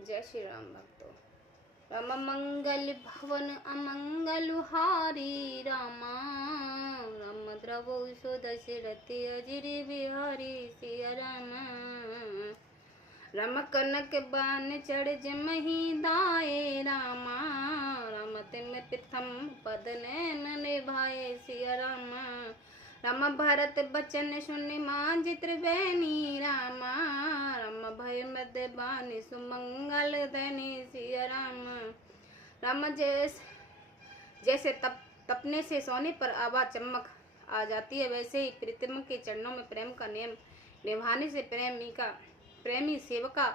जय श्री राम भक्तों। राम मंगल भवन अमंगल हारी रामा, राम द्रवो सो दशरथ अजिर बिहारी सिया रामा। राम कनक बान चढ़ जमहि दाए रामा, राम तिम प्रथम पद नैन निभाए सिया रामा। राम भरत बचन सुनि मांझि त्रिवेणी रामा, राम भय मद बानि सुमंगल धनी सिया राम। राम जैसे तपने से सोने पर आभा चमक आ जाती है, वैसे ही प्रीतम के चरणों में प्रेम का नियम निभाने से प्रेमी सेवक का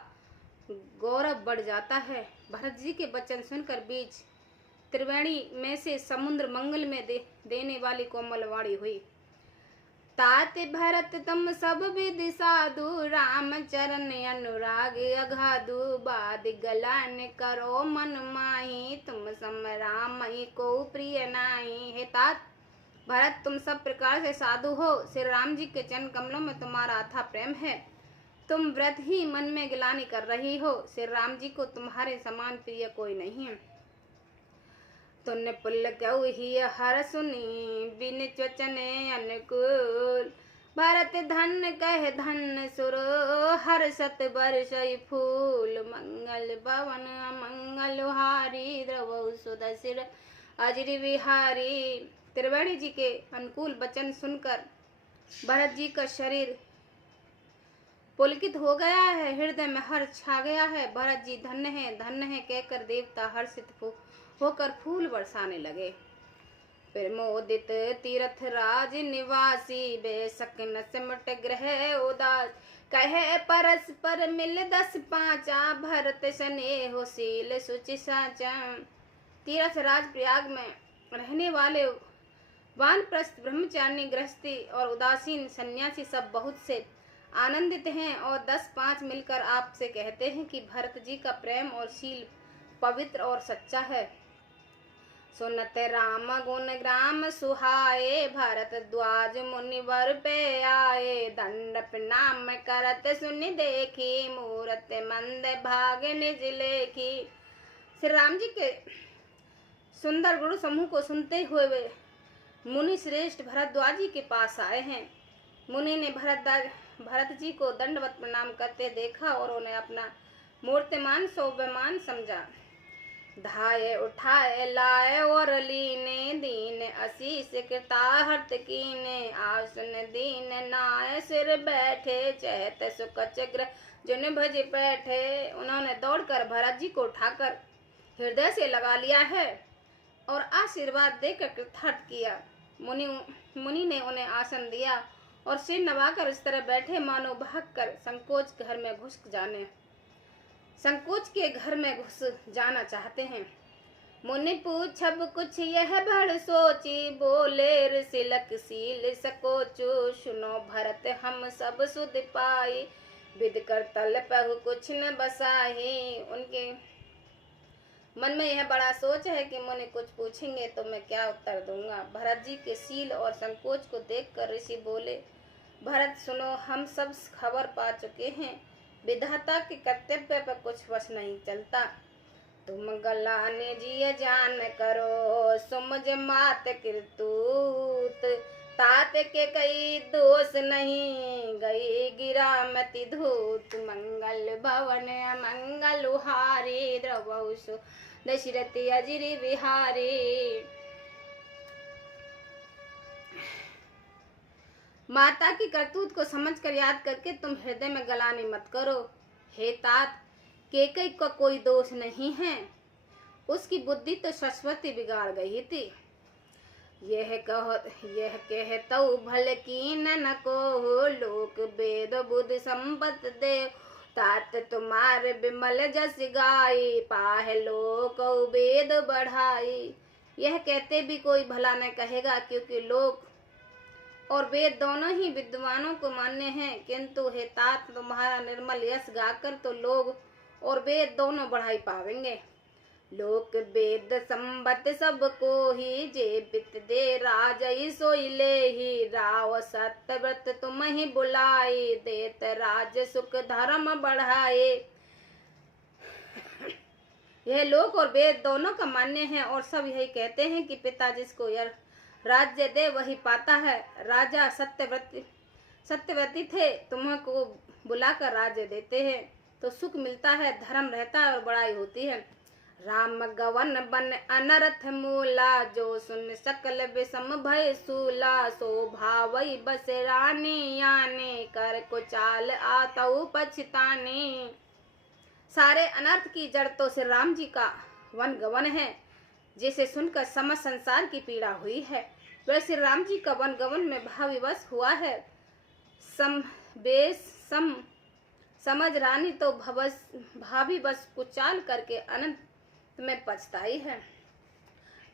गौरव बढ़ जाता है। भरत जी के वचन सुनकर बीच त्रिवेणी में से समुद्र मंगल में देने वाली कोमल वाणी हुई। तात भरत तुम सब विधि साधु, राम चरण अनुराग अगाधु। बाद गलान करो मन माही, तुम सम राम को प्रिय नाही। हे तात भरत, तुम सब प्रकार से साधु हो, श्री राम जी के चरण कमलों में तुम्हारा अथाह प्रेम है। तुम व्रत ही मन में गिलानी कर रही हो, श्री राम जी को तुम्हारे समान प्रिय कोई नहीं है। तुन पुल क्यों ही हर सुनी, बिन वचन अनुकूल। भरत धन कह धन सुर, हर सत बरसई फूल। मंगल भवन अमंगल हारी, द्रवौ सुदशिर अजिर बिहारी। त्रिवेणी जी के अनुकूल वचन सुनकर भरत जी का शरीर पुलकित हो गया है, हृदय में हर्ष छा गया है। भरत जी धन्य है कहकर देवता हर्षित होकर फूल बरसाने लगे। प्रमोदित तीर्थ राज निवासी, बेशक न सिमट ग्रह उदास। कहे परस्पर मिल 10 पांचा, भरत स्नेहशील सुचि साचा। तीर्थ राज प्रयाग में रहने वाले वानप्रस्थ ब्रह्मचारिणी गृहस्थी और उदासीन सन्यासी सब बहुत से आनंदित हैं और 10-5 मिलकर आपसे कहते हैं कि भरत जी का प्रेम और शील पवित्र और सच्चा है। सुनत राम गुण ग्राम सुहाए, भरत द्वाज मुनिवर पे आए। दंड प्रणाम करत सुनि देखी, मूरत मंद भाग निज लेखी। श्री राम जी के सुंदर गुण समूह को सुनते हुए वे मुनि श्रेष्ठ भरद्वाज जी के पास आए हैं। मुनि ने भरत जी को दंडवत प्रणाम करते देखा और उन्हें अपना मूर्तिमान शोभमान समझा। धाये उठाए लाए और लीने, दीन आशीष कृताहर्त कीने। आसन दीन नाय सिर बैठे, चहत सुकच ग्रह जुन भज बैठे। उन्होंने दौड़कर भरत जी को उठाकर हृदय से लगा लिया है और आशीर्वाद देकर कृतार्थ किया। मुनि ने उन्हें आसन दिया और सिर नवाकर इस तरह बैठे मानो भागकर संकोच के घर में घुस जाना चाहते हैं। मुनि पूछब कुछ यह भड़ सोची, बोले ऋषिलक सील सकोचु। सुनो भरत हम सब सुध पाई, विद कर तल पहु कुछ न बसाही। उनके मन में यह बड़ा सोच है कि मुनि कुछ पूछेंगे तो मैं क्या उत्तर दूंगा। भरत जी के शील और संकोच को देखकर ऋषि बोले, भरत सुनो, हम सब खबर पा चुके हैं, विधाता के कर्तव्य पर कुछ वश नहीं चलता। तुम गलाने जी जान करो, सुमझ मात कृतूत। तात के कई दोष नहीं, गई गिरा मति धूत। मंगल भवन अमंगल हारी, द्रवौ सु दशरथ अजिर बिहारी। माता की करतूत को समझकर याद करके तुम हृदय में गलानी मत करो। हे तात, केकई का कोई दोष नहीं है, उसकी बुद्धि तो सरस्वती बिगाड़ गई थी। यह कहतौ भल कीन न को, लोक वेद बुद्धि संपत दे। तात तुम्हारे विमल जस गाई, पाह लोक वेद बढ़ाई। यह कहते भी कोई भला न कहेगा, क्योंकि लोक और वेद दोनों ही विद्वानों को मान्य हैं। किंतु हे तात, तुम्हारा निर्मल यश गाकर तो लोग और वेद दोनों बढ़ाई पावेंगे। लोक वेद संबत सबको ही, जे बित दे राजई सोई ले ही। राव सत्यव्रत तुम ही बुलाई, देत राज सुख धर्म बढ़ाए। यह लोक और वेद दोनों का मान्य है और सब यही कहते हैं कि पिता जिसको यह राज्य दे वही पाता है। राजा सत्यव्रती थे, तुम्हें को बुलाकर राज्य देते हैं तो सुख मिलता है, धर्म रहता है और बड़ाई होती है। राम गवन बन अनरथ मूला, जो सुन सकल विषम भय सूला। सो भावई बस रानी याने, कर को चाल आतऊ पछताने। सारे अनर्थ की जड़ तो श्री राम जी का वन गवन है, जिसे सुनकर समस्त संसार की पीड़ा हुई है। वह श्री राम जी का वन गवन में भाविवश हुआ है। समझ रानी तो भाभी बस कुचाल करके अनंत में पछताई है।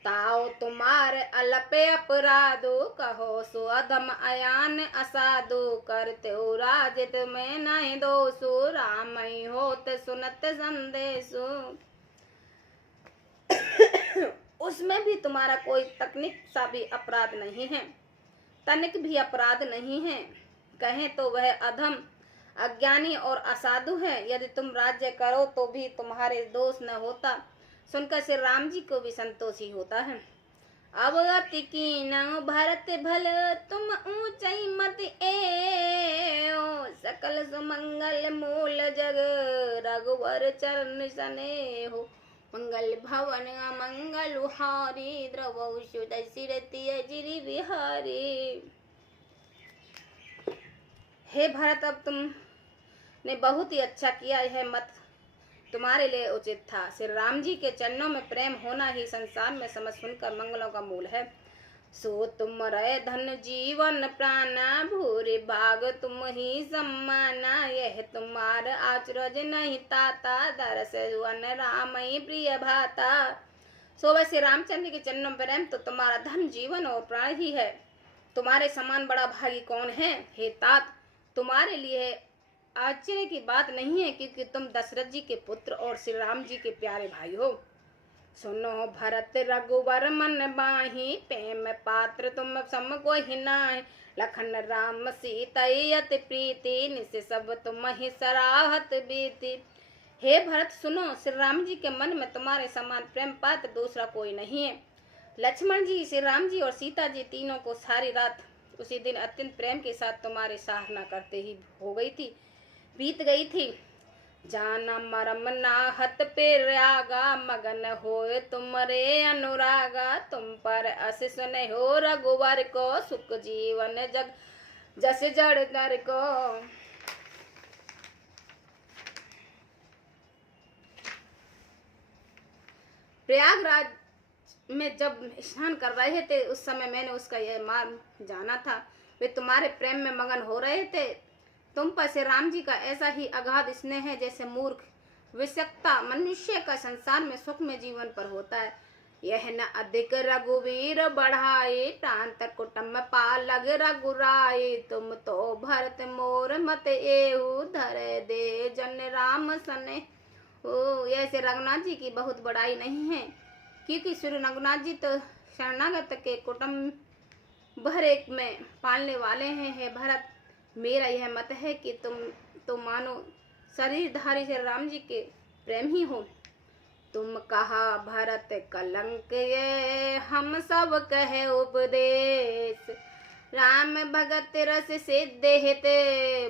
ताओ तुम्हार अलपे अपराधो, कहो सो अधम अयान असाधु। करते हो राजित में नहीं दोषो, राम ही होत सुनत संदेशो। उसमें भी तुम्हारा कोई तकनीक सा भी अपराध नहीं है, तनिक भी अपराध नहीं है। कहें तो वह अधम, अज्ञानी और असाधु है। यदि तुम राज्य करो तो भी तुम्हारे दोष न होता, सुनकर श्री राम जी को भी संतोष ही होता है। अब अति कीन भरत भल, तुम ऊंचाई मत एओ। सकल सुमंगल मूल जग, रघुवर चरण स्नेहो। मंगल भवन अमंगल हारी, द्रवौ सुत सिरति अजिरि बिहारी। हे भरत, अब तुमने बहुत ही अच्छा किया। यह मत तुम्हारे लिए उचित था। श्री राम जी के चरणों में प्रेम होना ही संसार में समझ सुनकर मंगलों का मूल है। सो तुम रहे धन जीवन प्राणा, भूरि भाग तुम ही सम्माना। यह तुम्हार आचरज नहीं ताता, दरस वन राम ही प्रिय भाता। सो वैसे रामचंद्र के चरणों में प्रेम तो तुम्हारा धन जीवन और प्राण ही है। तुम्हारे समान बड़ा भागी कौन है। हे तात, तुम्हारे लिए आश्चर्य की बात नहीं है, क्योंकि तुम दशरथ जी के पुत्र और श्री राम जी के प्यारे भाई हो। सुनो भरत रघुवर मन बाही, प्रेम पात्र तुम सम को ही नाहि। लखन राम सीता अति प्रीति, निस सब तुम ही सराहत बीती। हे भरत सुनो, श्री राम जी के मन में तुम्हारे समान प्रेम पात्र दूसरा कोई नहीं है। लक्ष्मण जी, श्री राम जी और सीता जी तीनों को सारी रात उसी दिन अत्यंत प्रेम के साथ तुम्हारे सराहना करते ही हो गई थी, बीत गई थी। जाना मरम नाहत पेरागा, मगन होए तुमरे अनुरागा। तुम पर अस सुने हो रघुवर को, सुख जीवन जग जस जड़ नर को। प्रयागराज में जब स्नान कर रहे थे उस समय मैंने उसका यह मार्ग जाना था। वे तुम्हारे प्रेम में मगन हो रहे थे। तुम पर श्री राम जी का ऐसा ही अगाध स्नेह है जैसे मूर्ख विषक्ता मनुष्य का संसार में सुख में जीवन पर होता है। यह न अधिक रघुवीर बढ़ाए, प्रांत कुटुम्ब पालग रघुराए। तुम तो भरत मोर मत एहु, धर दे जन राम सने। ओ, ऐसे रघुनाथ जी की बहुत बड़ाई नहीं है, क्योंकि श्री रघुनाथ जी तो शरणागत के कुटुम्ब भर एक में पालने वाले हैं। हे भरत, मेरा यह मत है कि तुम तो मानो शरीरधारी श्री राम जी के प्रेम ही हो। तुम कहा भरत कलंक ये, हम सब कहे उपदेश। राम भगत रस सिद्ध हित,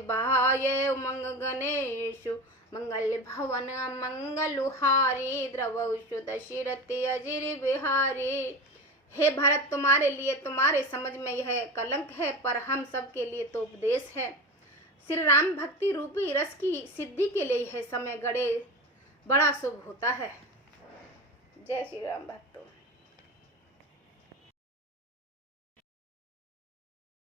बाह्य उमंग गणेश। मंगल भवन मंगलहारी, द्रवौ सुत सिरति अजिरि बिहारी। हे भरत, तुम्हारे लिए तुम्हारे समझ में यह कलंक है, पर हम सब के लिए तो उपदेश है। श्री राम भक्ति रूपी रस की सिद्धि के लिए यह समय गड़े बड़ा शुभ होता है। जय श्री राम भक्तों।